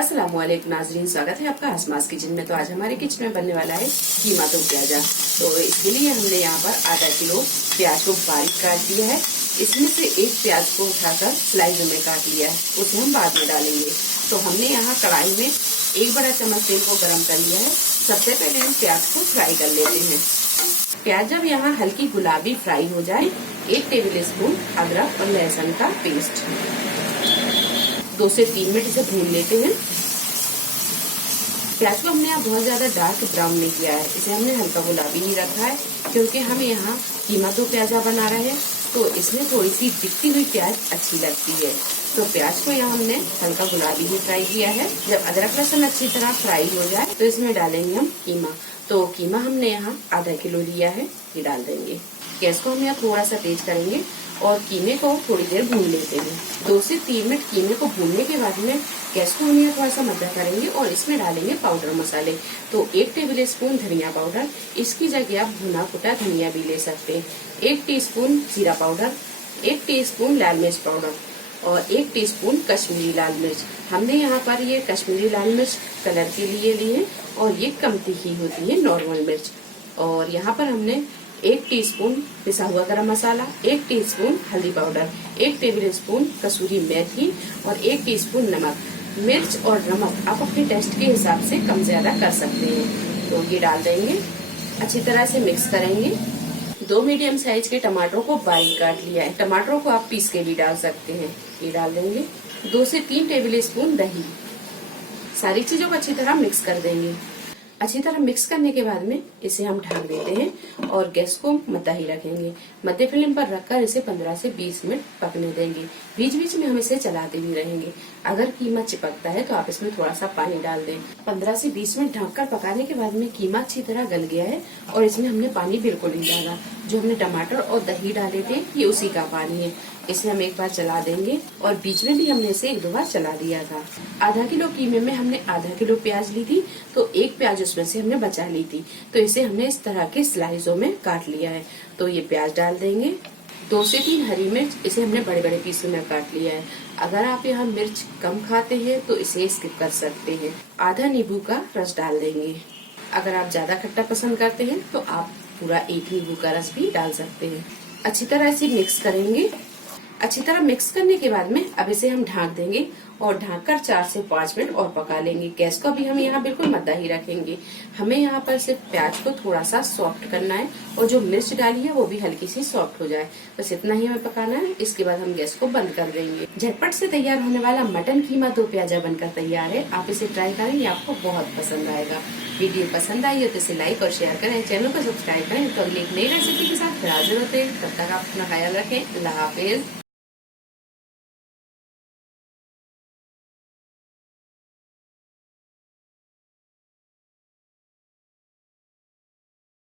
अस्सलाम वालेकुम नाजरीन, स्वागत है आपका आसमास किचन में। तो आज हमारे किचन में बनने वाला है कीमा दो प्याजा। तो इसके लिए हमने यहाँ पर आधा किलो प्याज को बारीक काट दिया है। इसमें से एक प्याज को उठाकर स्लाइस में काट लिया है, उसे हम बाद में डालेंगे। तो हमने यहाँ कढ़ाई में 1 बड़ा चम्मच तेल को गर्म कर लिया है। सबसे पहले हम प्याज को फ्राई कर लेते हैं। प्याज जब यहाँ हल्की गुलाबी फ्राई हो जाए, 1 टेबल स्पून अदरक और लहसुन का पेस्ट 2 से 3 मिनट इसे भून लेते हैं। प्याज को हमने यहाँ बहुत ज्यादा डार्क ब्राउन नहीं किया है, इसे हमने हल्का गुलाबी ही रखा है, क्योंकि हम यहाँ कीमा दो प्याजा बना रहे हैं तो इसमें थोड़ी सी दिखती हुई प्याज अच्छी लगती है। तो प्याज को यहाँ हमने हल्का गुलाबी ही फ्राई किया है। जब अदरक लहसुन अच्छी तरह फ्राई हो जाए तो इसमें डालेंगे हम कीमा। तो कीमा हमने यहाँ आधा किलो लिया है, ये डाल देंगे। गैस को हम यहाँ थोड़ा सा तेज करेंगे और कीमे को थोड़ी देर भून लेते हैं। 2 से 3 मिनट कीमे को भूनने के बाद में गैस को हम यहाँ थोड़ा सा मध्यम करेंगे और इसमें डालेंगे पाउडर मसाले। तो 1 टेबल स्पून धनिया पाउडर, इसकी जगह आप भुना कुटा धनिया भी ले सकते हैं। 1 टीस्पून जीरा पाउडर, 1 टीस्पून लाल मिर्च पाउडर और 1 टीस्पून कश्मीरी लाल मिर्च। हमने यहाँ पर ये कश्मीरी लाल मिर्च कलर के लिए ली है और ये कम तीखी होती है नॉर्मल मिर्च। और यहाँ पर हमने 1 टीस्पून पिसा हुआ गरम मसाला, 1 टीस्पून हल्दी पाउडर, 1 टेबल स्पून कसूरी मेथी और 1 टीस्पून नमक। मिर्च और नमक आप अपने टेस्ट के हिसाब से कम ज्यादा कर सकते हैं। तो ये डाल देंगे, अच्छी तरह से मिक्स करेंगे। 2 मीडियम साइज के टमाटरों को बारीक काट लिया है, टमाटरों को आप पीस के भी डाल सकते हैं। ये डाल देंगे। 2 से 3 टेबल स्पून दही। सारी चीजों को अच्छी तरह मिक्स कर देंगे। अच्छी तरह मिक्स करने के बाद में इसे हम ढक देते हैं और गैस को मद्दा ही रखेंगे। मध्य फ्लेम पर रखकर इसे 15 से 20 मिनट पकने देंगे। बीच बीच में हम इसे चलाते भी रहेंगे। अगर कीमा चिपकता है तो आप इसमें थोड़ा सा पानी डाल दें। 15 से 20 मिनट ढककर पकाने के बाद में कीमा अच्छी तरह गल गया है और इसमें हमने पानी बिल्कुल नहीं डाला। जो हमने टमाटर और दही डाले थे ये उसी का पानी है। इसे हम एक बार चला देंगे और बीच में भी हमने इसे 1-2 बार चला दिया था। आधा किलो कीमे में हमने आधा किलो प्याज ली थी, तो 1 प्याज उसमें से हमने बचा ली थी। तो इसे हमने इस तरह के स्लाइसों में काट लिया है। तो ये प्याज डाल देंगे। 2 से 3 हरी मिर्च, इसे हमने बड़े बड़े पीसों में काट लिया है। अगर आप यहाँ मिर्च कम खाते हैं तो इसे स्किप कर सकते हैं। आधा नींबू का रस डाल देंगे। अगर आप ज्यादा खट्टा पसंद करते हैं तो आप पूरा 1 नींबू का रस भी डाल सकते हैं। अच्छी तरह से मिक्स करेंगे। अच्छी तरह मिक्स करने के बाद में अब इसे हम ढक देंगे और ढककर 4 से 5 मिनट और पका लेंगे। गैस को भी हम यहाँ बिल्कुल मद्दा ही रखेंगे। हमें यहाँ पर सिर्फ प्याज को थोड़ा सा सॉफ्ट करना है और जो मिर्च डाली है वो भी हल्की सी सॉफ्ट हो जाए, बस इतना ही हमें पकाना है। इसके बाद हम गैस को बंद कर देंगे। झटपट से तैयार होने वाला मटन कीमा दो प्याजा बनकर तैयार है। आप इसे ट्राई करें, ये आपको बहुत पसंद आएगा। वीडियो पसंद आई हो तो इसे लाइक और शेयर करें, चैनल को सब्सक्राइब करें। तो अगली एक नई रेसिपी के साथ फिर हाजिर होते हैं। तब तक आप अपना ख्याल रखें। अल्लाह हाफिज।